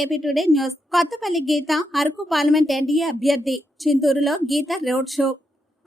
AP today news. Kothapalli Geetha Araku parliament NDA అభ్యర్థి. చింతూరులో Geetha road show.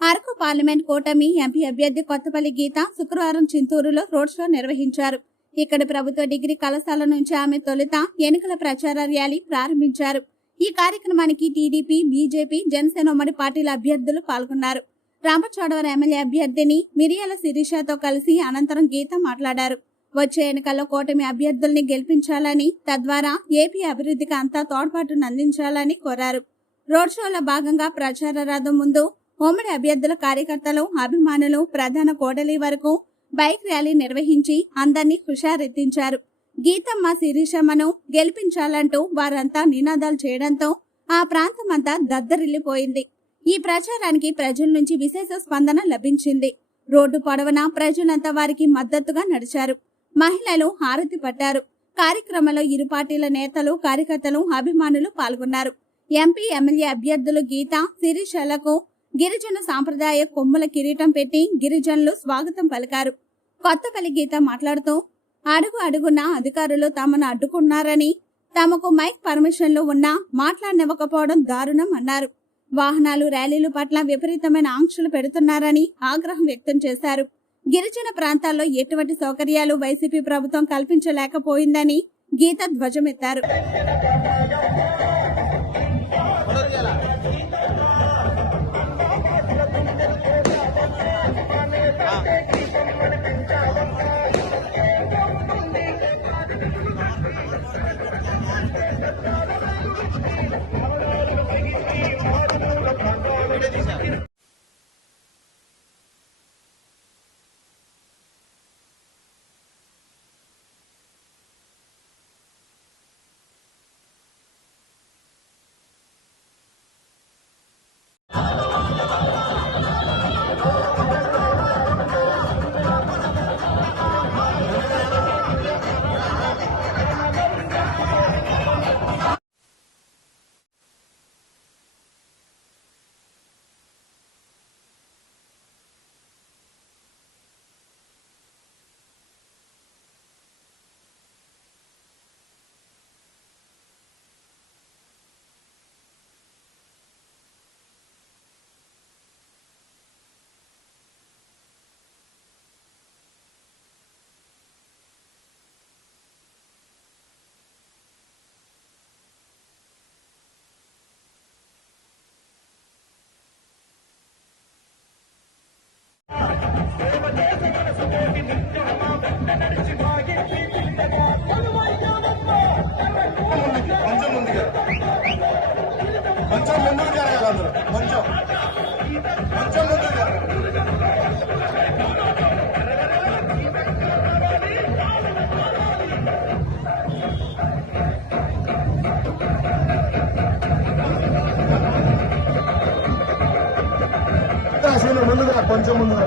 Araku parliament కూటమి ఎంపీ అభ్యర్థి కొత్తపల్లి గీత శుక్రవారం చింతూరులో రోడ్ షో నిర్వహించారు. ఇక్కడ ప్రభుత్వ డిగ్రీ కళాశాల నుంచి ఆమె తొలుత ఎన్నికల ప్రచార ర్యాలీ ప్రారంభించారు. ఈ కార్యక్రమానికి టీడీపీ, బీజేపీ, జనసేన ఉమ్మడి పార్టీల అభ్యర్థులు పాల్గొన్నారు. రామచోడవరం ఎమ్మెల్యే అభ్యర్థిని మిరియాల శిరీషతో కలిసి అనంతరం గీత మాట్లాడారు. వచ్చే ఎన్నికల్లో కూటమి అభ్యర్థుల్ని గెలిపించాలని, తద్వారా ఏపీ అభివృద్ధికి అంతా తోడ్పాటును అందించాలని కోరారు. రోడ్ షోలో భాగంగా ప్రచార రథం ముందు ఉమ్మడి అభ్యర్థుల కార్యకర్తలు, అభిమానులు ప్రధాన కూడలి వరకు బైక్ ర్యాలీ నిర్వహించి అందరినీ హుషారెత్తించారు. గీతమ్మ, శిరీషమ్మను గెలిపించాలంటూ వారంతా నినాదాలు చేయడంతో ఆ ప్రాంతమంతా దద్దరిల్లిపోయింది. ఈ ప్రచారానికి ప్రజల నుంచి విశేష స్పందన లభించింది. రోడ్డు పొడవునా ప్రజలంతా వారికి మద్దతుగా నడిచారు. మహిళలు హారతి పట్టారు. కార్యక్రమంలో ఇరు పార్టీల నేతలు, కార్యకర్తలు, అభిమానులు పాల్గొన్నారు. ఎంపీ, ఎమ్మెల్యే అభ్యర్థులు గీత, శిరీషలకు గిరిజన సాంప్రదాయ కొమ్ముల కిరీటం పెట్టి గిరిజనులు స్వాగతం పలికారు. కొత్తపల్లి గీత మాట్లాడుతూ అడుగు అడుగున అధికారులు తమను అడ్డుకున్నారని, తమకు మైక్ పర్మిషన్లు ఉన్నా మాట్లాడనివ్వకపోవడం దారుణం అన్నారు. వాహనాలు, ర్యాలీలు పట్ల విపరీతమైన ఆంక్షలు పెడుతున్నారని ఆగ్రహం వ్యక్తం చేశారు. గిరిజన ప్రాంతాల్లో ఎటువంటి సౌకర్యాలు వైసీపీ ప్రభుత్వం కల్పించలేకపోయిందని గీత ధ్వజమెత్తారు. కొంచెం ముందుకు జరగాలి. అందరూ కొంచెం ముందుకు జరగాలి. ముందుగా కొంచెం ముందుగా